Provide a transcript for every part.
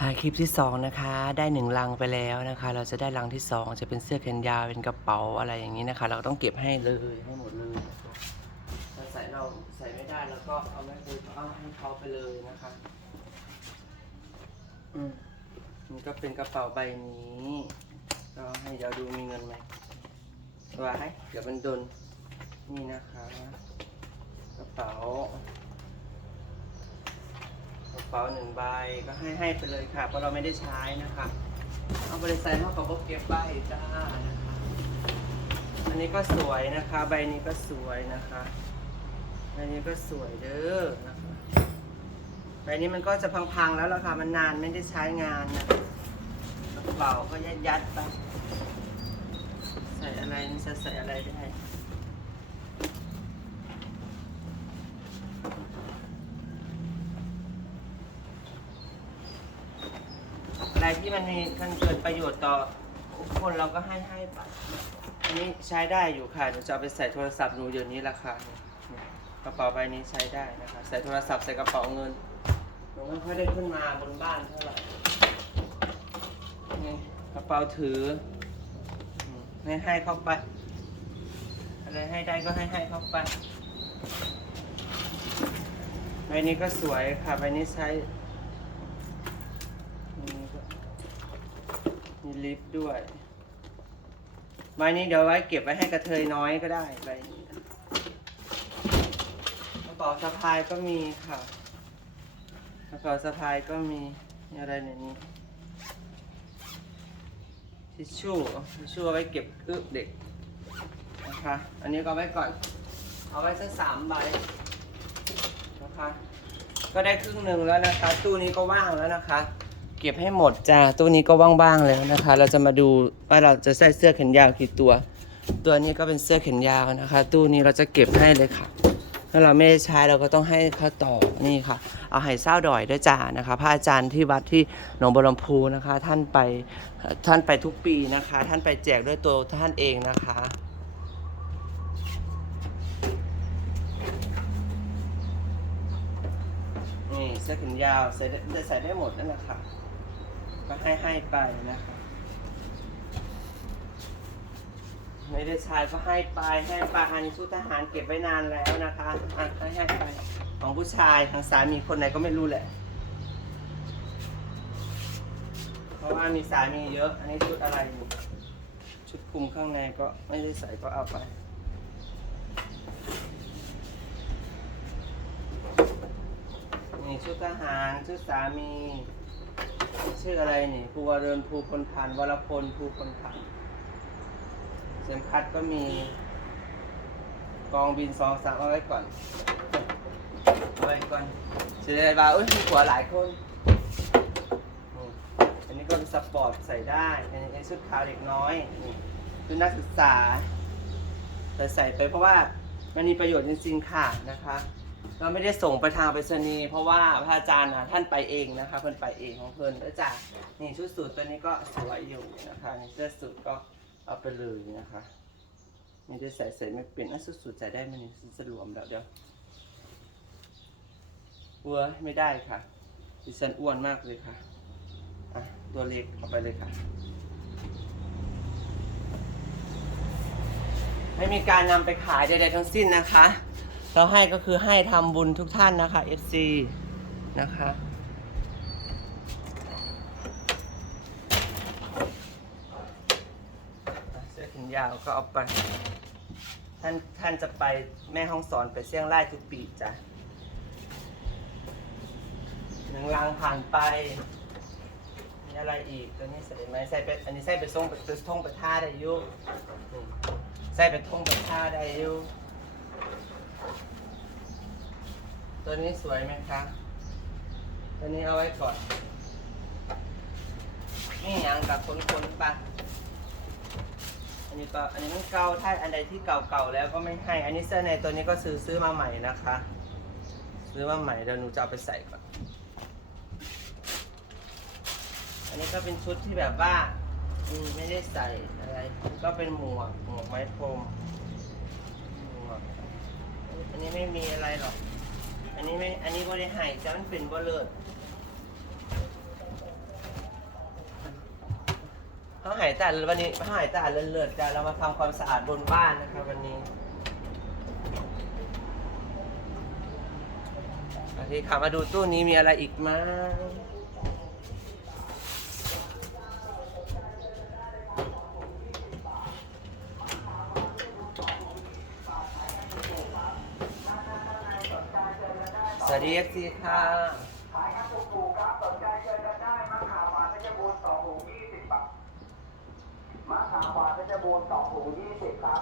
หาคลิปที่สองนะคะ ได้หนึ่งลังไปแล้วนะคะ เราจะได้ลังที่สองจะเป็นเสื้อแขนยาวเป็นกระเป๋าอะไรอย่างนี้นะคะ เราต้องเก็บให้เลยให้หมดเลยถ้าใส่เราใส่ไม่ได้แล้วก็เอาไม่ไปเอาให้เขาไปเลยนะคะอืมมันก็เป็นกระเป๋าใบนี้ก็ให้เดี๋ยวดูมีเงินไหมว่าให้เดี๋ยวมันโดนนี่นะคะ กระเป๋า กระเป๋าหนึ่งใบก็ให้ให้ไปเลยค่ะเพราะเราไม่ได้ใช้นะคะ เอาไปเลยใส่เขาเขาก็เก็บใบจ้านะคะอันนี้ก็สวยนะคะ ใบนี้ก็สวยนะคะใบนี้ก็สวยเด้อนะคะใบนี้มันก็จะพังๆแล้วล่ะค่ะมันนานไม่ได้ใช้งานนะกระเป๋าก็ยัดยัดๆไปใส่อะไรจะใส่อะไรได้ อะไรที่ มันมีมันเกิดประโยชน์ต่อคนเราก็ให้ให้ไปอันนี้ใช้ได้อยู่ค่ะหนูจะเอาไปใส่โทรศัพท์หนูเดี๋ยวนี้ราคาเนี่ยกระเป๋าใบนี้ใช้ได้นะคะใส่โทรศัพท์ใส่กระเป๋าเงินหนูไม่ค่อยได้ขึ้นมาบนบ้านเท่าไหร่นี่กระเป๋าถืออืมให้ให้เข้าไปอะไรให้ได้ก็ให้ให้เข้าไป ใบนี้ก็สวยค่ะ ใบนี้ใช้ นี่ก็ มีลิฟต์ด้วยใบนี้เดี๋ยวไว้เก็บไว้ให้กระเทยน้อยก็ได้ใบนี้กระเป๋าสะพายก็มีค่ะกระเป๋าสะพายก็มีมีอะไรในนี้ทิชชู่ทิชชู่เอาไว้เก็บอึเด็กนะคะอันนี้ก็ไว้ก่อน เอาไว้สักสามใบนะคะก็ได้ครึ่งหนึ่งแล้วนะคะ ตู้นี้ก็ว่างแล้วนะคะ เก็บให้หมดจ้าตู้นี้ก็ว่างๆแล้วนะคะ เราจะมาดูว่าเราจะใส่เสื้อแขนยาวกี่ตัว ตัวนี้ก็เป็นเสื้อแขนยาวนะคะ ตู้นี้เราจะเก็บให้เลยค่ะ ถ้าเราไม่ได้ใช้เราก็ต้องให้เขาต่อนี่ค่ะ เอาไห่เศร้าดอยด้วยจ้านะคะพระอาจารย์ที่วัดที่หนองบัวลำพูนะคะ ท่านไปท่านไปทุกปีนะคะ ท่านไปแจกด้วยตัวท่านเองนะคะนี่เสื้อแขนยาวใส่ได้ใส่ได้หมดนั่นแหละค่ะ ก็ให้ให้ไปนะคะไม่ได้ใช้ก็ให้ไปให้ไปอันนี้ชุดทหารเก็บไว้นานแล้วนะคะอะให้ให้ไปของผู้ชายทางสามีคนไหนก็ไม่รู้แหละ เพราะว่ามีสามีเยอะ อันนี้ชุดอะไรอยู่ชุดคลุมข้างในก็ไม่ได้ใส่ก็เอาไปนี่ชุดทหารชุดสามี ชื่ออะไรนี่ภูวเรินภูพลพันธ์วรพลภูพลพันธ์เซมพัดก็มีกองบินสองสามเอาไว้ก่อนเอาไว้ก่อนเสียดายว่าเอ้ยมีผัวหลายคนอันนี้ก็เป็นสปอร์ตใส่ได้ อันนี้ชุดขาวเด็กน้อยนี่ชุดนักศึกษาแต่ใส่ไปเพราะว่ามันมีประโยชน์จริงๆค่ะนะคะ เราไม่ได้ส่งไปทางไปรษณีย์เพราะว่าพระอาจารย์น่ะท่านไปเองนะคะเพิ่นไปเองของเพิ่นแล้วจ้ะนี่ชุดสูทตัวนี้ก็สวยอยู่นะคะนี่เสื้อสูทก็เอาไปเลยนะคะไม่ได้ใส่ใส่ไม่เป็นอะชุดสูทใส่ได้ไหมนี่จะรวมแล้วเดี๋ยววัวไม่ได้ค่ะดิฉันอ้วนมากเลยค่ะอะตัวเล็กเอาไปเลยค่ะ ไม่มีการนำไปขายใดๆทั้งสิ้นนะคะ เราให้ก็คือให้ทำบุญทุกท่านนะคะ FC นะคะ เสื้อแขนยาวก็เอาไป ท่านท่านจะไปแม่ห้องสอนไปเสี่ยงไล่ทุกปีจ้ะหนึ่งลังผ่านไปมีอะไรอีกตัวนี้ใส่ไหมใส่ไปอันนี้ใส่ไปส่งไปท่งไปท่าได้อยุใส่ไปท่งไปท่าได้อยุ ตัวนี้สวยไหมคะตัวนี้เอาไว้ก่อน นี่ยังกับคนคนๆปะอันนี้ก็อันนี้มันเก่าถ้าอันใดที่เก่าๆแล้วก็ไม่ให้ อันนี้เสื้อในตัวนี้ก็ซื้อซื้อมาใหม่นะคะ ซื้อมาใหม่เดี๋ยวหนูจะเอาไปใส่ก่อน อันนี้ก็เป็นชุดที่แบบว่าไม่ได้ใส่อะไร ก็เป็นหมวกหมวกไม้พรมหมวกอันนี้ไม่มีอะไรหรอก อันนี้ไม่อันนี้บริหายจะมันเป็นบ่เลิศเขาหายจานวันนี้เขาหายจานเลิอๆจะเรามาทำความสะอาดบนบ้านนะครับวันนี้ทีขคค่มาดูตู้นี้มีอะไรอีกมั้ม วัสดีเอฟซีค่ะขายครับถูกๆครับสนใจเชิญกันได้มะขามหวานเพชรบูรณ์สองถุงยี่สิบบาทมะขามหวานเพชรบูรณ์สองถุงยี่สิบครับ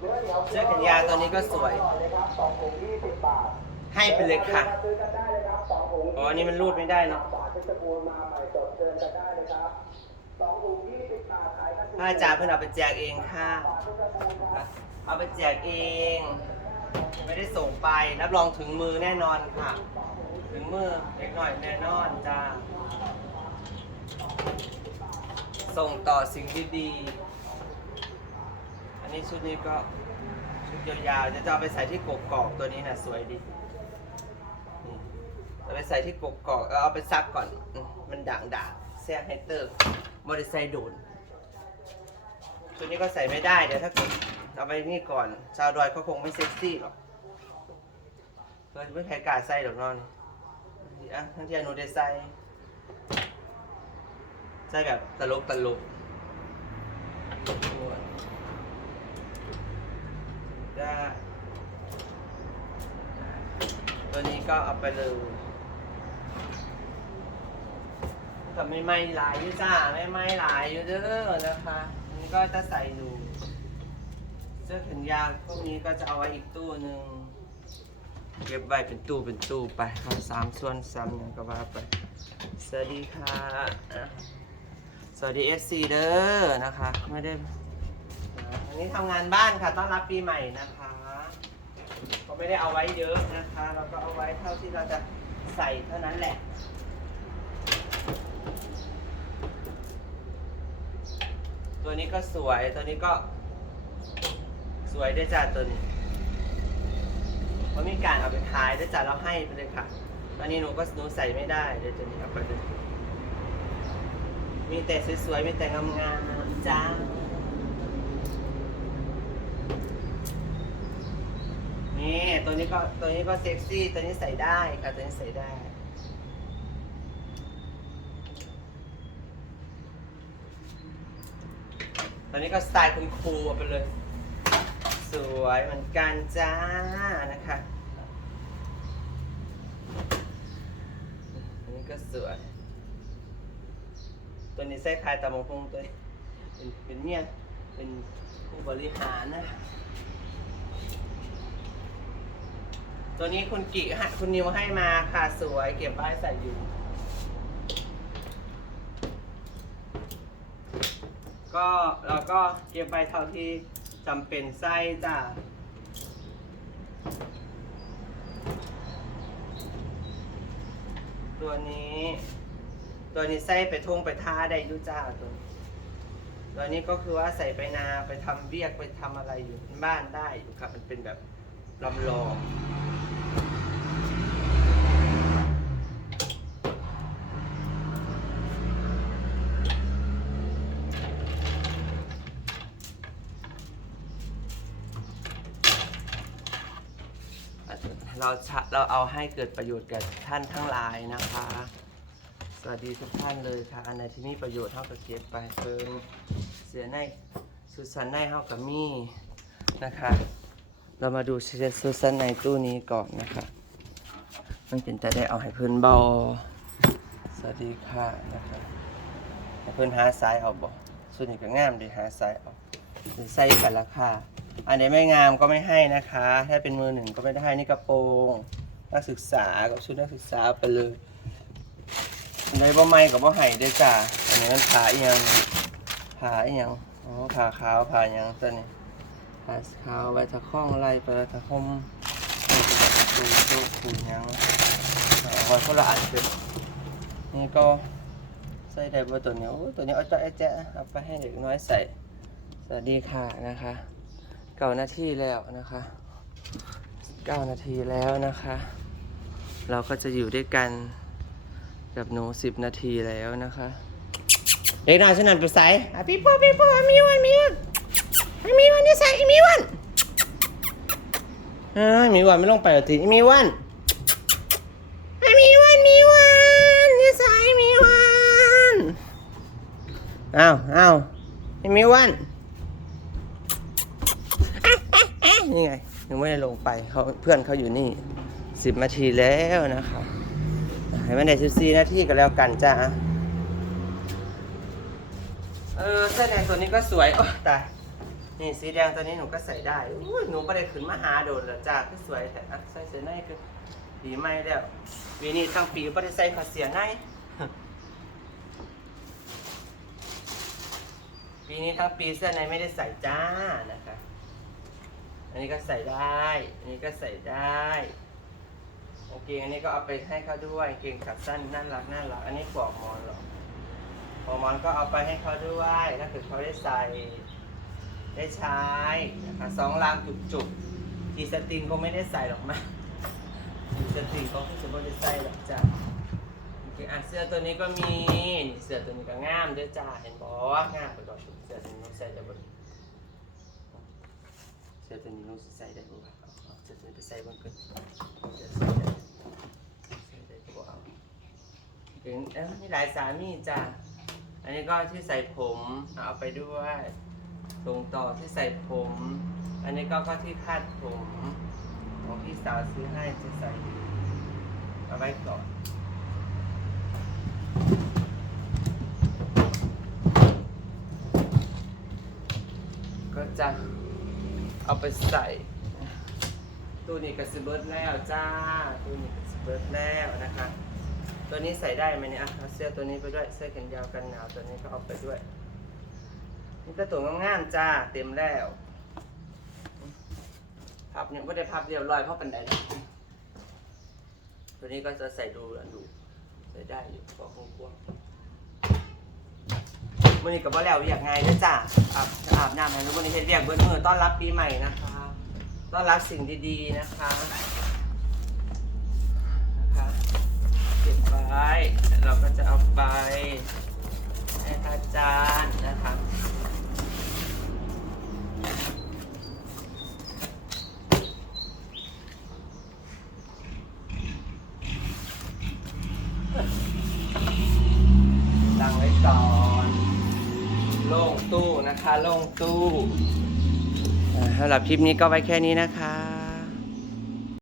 เนื้อเหนียวเสื้อแขนยาวตัวนี้ก็สวยเลยครับสองถุงยี่สิบบาทให้ไปเลยค่ะซื้อกันได้เลยครับสองถุงอ๋ออันนี้มันรูดไม่ได้เนอะหวานเพชรบูรณ์มาใหม่สดเชิญกันได้เลยครับสองถุงยี่สิบบาทขายกันถูก พระอาจารย์เพิ่งเอาไปแจกเองค่ะ เอาไปแจกเอง ไม่ได้ส่งไปรับรองถึงมือแน่นอนค่ะ ถึงมือเล็กหน่อยแน่นอนจ้าส่งต่อสิ่งที่ดีอันนี้ชุดนี้ก็ชุดยาวๆจะจะเอาไปใส่ที่กกอกตัวนี้นะสวยดีเอาไปใส่ที่กกอกเอาไปซักก่อน มันด่างด่างๆแซ่บไฮเตอร์บริไซโดนชุดนี้ก็ใส่ไม่ได้เดี๋ยวถ้าเกิด เอาไปนี่ก่อน ชาวดอยเขาคงไม่เซ็กซี่หรอกเพื่อนไม่ใครกล้าใส่หรอกนอนอะทั้งที่อนุได้ใส่ใส่แบบตลกตลกได้ตัวนี้ก็เอาไปเลยกับไม่ไหม่หลายอยู่จ้าไม่ไหม่หลายอยู่เด้อนะคะอันนี้ก็จะใส่อยู่เสื้อแขนยาวพวกนี้ก็จะเอาไว้อีกตู้หนึ่งเก็บไว้เป็นตู้เป็นตู้ไปเอาสามส่วนสามอย่างก็ว่าไป สวัสดีค่ะ สวัสดี FC เด้อนะคะ ไม่ได้อันนี้ทำงานบ้านค่ะ ต้อนรับปีใหม่นะคะ ก็ไม่ได้เอาไว้เยอะนะคะ เราก็เอาไว้เท่าที่เราจะใส่เท่านั้นแหละตัวนี้ก็สวย ตัวนี้ก็ สวยด้วยจ้ะตัวนี้เพราะมีการเอาไปขายด้วยจ้ะเราให้ไปเลยค่ะ ตอนนี้หนูก็หนูใส่ไม่ได้เดี๋ยวตัวนี้เอาไปเลยมีแต่สวยๆมีแต่งามๆจ้านี่ตัวนี้ก็ตัวนี้ก็เซ็กซี่ตัวนี้ใส่ได้ค่ะตัวนี้ใส่ได้ตัวนี้ก็สไตล์คุณครูเอาไปเลย สวยเหมือนกันจ้านะคะอันนี้ก็สวย ตัวนี้ใส่คายตามงคงตัวเป็นเป็นเมียเป็นผู้บริหารนะตัวนี้คุณกิให้คุณนิวให้มาค่ะสวยเก็บไว้ใส่อยู่ ก็เราก็เก็บไปเท่าที่ จำเป็นไส้จ้ะตัวนี้ ตัวนี้ไส้ไปทุ่งไปท่าได้ยุจ้าตัวตัวนี้ก็คือว่าใส่ไปนาไปทำเบียกไปทำอะไรอยู่ที่บ้านได้อยู่ครับ มันเป็นแบบลำลอง เราชะเราเอาให้เกิดประโยชน์แก่ท่านทั้งหลายนะคะ สวัสดีทุกท่านเลยค่ะ อันไหนที่มีประโยชน์เท่ากับเก็บไปเพิ่มเสียในสุสันในเท่ากับมีนะคะ เรามาดูสุสันในตู้นี้ก่อนนะคะ มันเป็นแต่ได้เอาให้เพื่อนเบา สวัสดีค่ะนะคะให้เพื่อนหาสายเอาบ่ส่วนใหญ่ก็งามดีหาสายเอาใส่กันราคา อันไหนไม่งามก็ไม่ให้นะคะ ถ้าเป็นมือหนึ่งก็ไม่ได้ให้นี่กระโปรงนักศึกษากับชุดนักศึกษาไปเลยอันนี้บ่ไม่กับบ่ไห้เด้อจ้าอันนี้มันผาเอียงผาเอียงอ๋อผาขาวผาหยังตัวนี้ผาขาวไว้ตะข้องไล่ไปไว้ตะคมตูตูขูยังเอาไว้คนละอันเด้อนี่ก็ใส่ได้บ่ตัวนี้โอ้ตัวนี้เอาจ้ะไอ้แจ๊ะเอาไปให้เด็กน้อยใส่สวัสดีค่ะนะคะ เก้านาทีแล้วนะคะเก้านาทีแล้วนะคะ เราก็จะอยู่ด้วยกันกับหนูสิบนาทีแล้วนะคะเด็กน้อยฉันนั่นไปใส่อะพี่พ่อพี่พ่อมีวันมีวันมีวันนี่ใส่มีวันเอ้ยมีวันไม่ลงไปหรอกทีมีวันมีวันมีวันนี่ใส่มีวันอ้าวอ้าวมีวัน นี่ไงยังไม่ได้ลงไปเขาเพื่อนเขาอยู่นี่สิบนาทีแล้วนะครับให้มันได้สิบสี่นาทีก็แล้วกันจ้าเออเสื้อแดงตัวนี้ก็สวยโอ้ตายนี่สีแดงตัวนี้หนูก็ใส่ได้อหนูไม่ได้ขึ้นมาหาโดนแล้วจ้าก็สวยแต่ใส่เสื้อในก็ดีไม่แล้ววีนี้ทั้งปีก็ไม่ได้ใส่ขาเสียในปีนี้ทั้งปีเสื้อในไม่ได้ใส่จ้านะคะ อันนี้ก็ใส่ได้ อันนี้ก็ใส่ได้กางเกงอันนี้ก็เอาไปให้เขาด้วยกางเกงขาสั้นน่ารักน่ารักอันนี้ปลอกมอนหรอปลอกมอนก็เอาไปให้เขาด้วยถ้าเกิดเขาได้ใส่ได้ใช้นะคะสองรางจุกๆทีสตริงก็ไม่ได้ใส่หรอกมั้งทีสตริงก็จะไม่ได้ใส่หรอกจ้ะโอเคอะเสื้อตัวนี้ก็มีเสื้อตัวนี้ก็งามด้วยจ้าเห็นบอกว่างามไปก่อนชุดเสื้อตัวนี้ใส่ได้บ่ดีเสื้อตัวนี้น้องสิใส่ได้บ่วะเอาเอาเสื้อตัวนี้ไปใส่เบนเกินเสื้อใส่ได้ใส่ได้บ่เอาถึงเอ้านี่หลายสามีจ้าอันนี้ก็ที่ใส่ผมเอาไปด้วยตรงต่อที่ใส่ผม อันนี้ก็ก็ที่คาดผมของพี่สาวซื้อให้จะใส่เอาไว้ก่อนก็จะ เอาไปใส่ตู้นี้ก็สเบิร์ดแล้วจ้าตู้นี้ก็สเบิร์ดแล้วนะคะ ตัวนี้ใส่ได้ไหมเนี่ยเอาเสื้อตัวนี้ไปด้วย เสื้อแขนยาวกันหนาวตัวนี้ก็เอาไปด้วย นี่ก็ตัวงามๆจ้า เต็มแล้วพับเนี่ยไม่ได้พับเรียบร้อยเพราะปันไดตัวนี้ก็จะใส่ดูแล้วดูใส่ได้อยู่พอคงค วันนี้กับว่าแล้วอยากไงด้จ้ะอาบอาบน้ำให้รู้วันนี้เฮ็ดเรียกเบิ้ลมือต้อนรับปีใหม่นะคะ ต้อนรับสิ่งดีๆนะคะนะคะเก็บไว้เราก็จะเอาไปให้อาจารย์นะคะ ตั้งไว้ก่อนโล่ง ตู้นะคะโล่งตู้สำหรับคลิปนี้ก็ไว้แค่นี้นะคะ